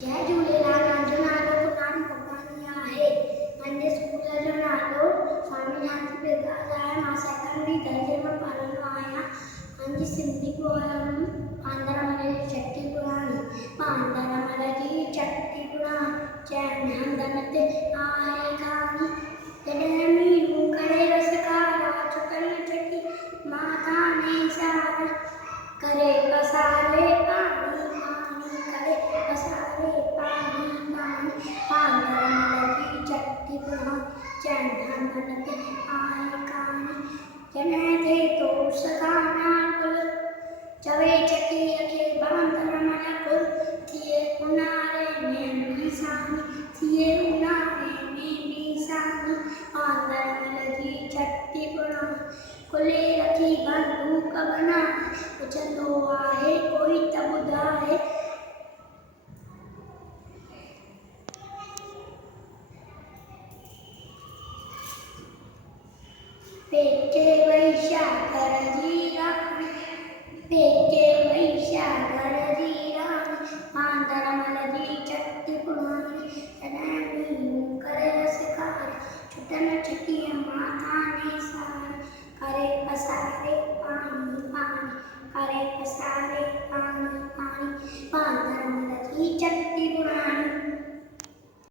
जय झूलेलाल। मुंहिंजो नालो कुनाल मोटवानी आहे। मुंहिंजे स्कूल जो नालो स्वामी शांति प्रकाश आहे। मां सेकेंडरी दर्जे में पढ़ंदो आहियां। मुंहिंजी सिंधी पोयम वांदरमल जी छठी पुराणी। वांदरमल जी छठी पुराणी चइनि हंधनि ते आहे कहाणी। जॾहिं मीनू करे रसकारा छुटनि छठी माता ने सार करे पसारे पाणी पाणी करे पसारे पाणी पाणी। वांदरमल जी छठी पुराणी चइनि हंधनि ते आहे कहाणी। जॾहिं थिए थो सखाना कुल चवे छठीअ खे वांदरमल कुल थिए ऊन्हारे में बि सानी थिए ऊन्हारे में बि सानी। वांदरमल जी छठी पुराणी खुले रखी बंदूक बनाए पुछंदो आहे कोई त ॿुधाए। पेके वैश्या घर जी राणी पेके वैश्या घर जी राणी। वांदरमल जी छठी पुराणी जॾहिं मीनू करे रसकारा छुटनि छठीअ माता ने सार करे पसारे पाणी पाणी करे पसारे पाणी पाणी। वांदरमल जी छठी पुराणी।